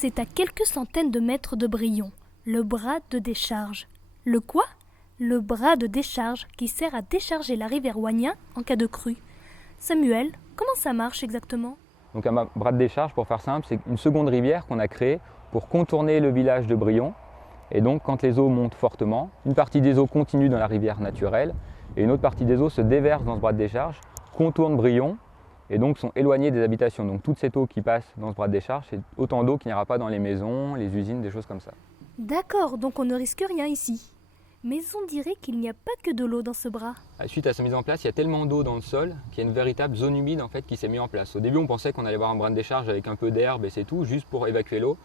C'est à quelques centaines de mètres de Brion, le bras de décharge. Le quoi? Le bras de décharge qui sert à décharger la rivière Ouagnin en cas de crue. Samuel, comment ça marche exactement? Donc un bras de décharge, pour faire simple, c'est une seconde rivière qu'on a créée pour contourner le village de Brion. Et donc quand les eaux montent fortement, une partie des eaux continue dans la rivière naturelle et une autre partie des eaux se déverse dans ce bras de décharge, contourne Brion et donc sont éloignées des habitations. Donc toute cette eau qui passe dans ce bras de décharge, c'est autant d'eau qui n'ira pas dans les maisons, les usines, des choses comme ça. D'accord, donc on ne risque rien ici. Mais on dirait qu'il n'y a pas que de l'eau dans ce bras. Suite à sa mise en place, il y a tellement d'eau dans le sol qu'il y a une véritable zone humide en fait, qui s'est mise en place. Au début, on pensait qu'on allait avoir un bras de décharge avec un peu d'herbe et c'est tout, juste pour évacuer l'eau.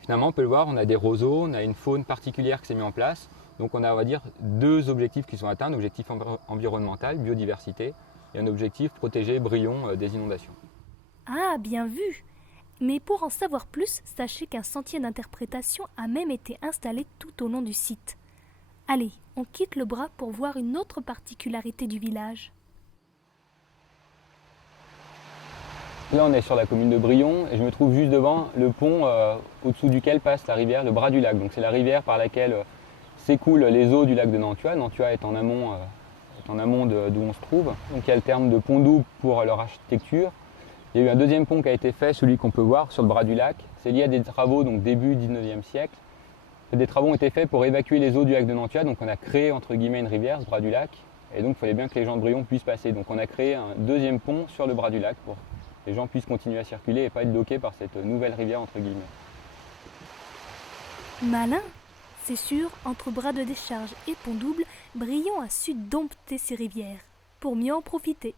Finalement, on peut le voir, on a des roseaux, on a une faune particulière qui s'est mise en place. Donc on a, on va dire, deux objectifs qui sont atteints, un objectif environnemental, biodiversité, et un objectif protéger Brion des inondations. Ah, bien vu! Mais pour en savoir plus, sachez qu'un sentier d'interprétation a même été installé tout au long du site. Allez, on quitte le bras pour voir une autre particularité du village. Là, on est sur la commune de Brion et je me trouve juste devant le pont au-dessous duquel passe la rivière, le bras du lac. Donc c'est la rivière par laquelle s'écoulent les eaux du lac de Nantua. Nantua est en amont, d'où on se trouve. Donc il y a le terme de pont double pour leur architecture. Il y a eu un deuxième pont qui a été fait, celui qu'on peut voir sur le bras du lac. C'est lié à des travaux donc début 19e siècle. Des travaux ont été faits pour évacuer les eaux du lac de Nantua. Donc on a créé entre guillemets une rivière, ce bras du lac. Et donc il fallait bien que les gens de Brion puissent passer. Donc on a créé un deuxième pont sur le bras du lac pour que les gens puissent continuer à circuler et pas être bloqués par cette nouvelle rivière entre guillemets. Malin! C'est sûr, entre bras de décharge et pont double, Brion a su dompter ses rivières, pour mieux en profiter.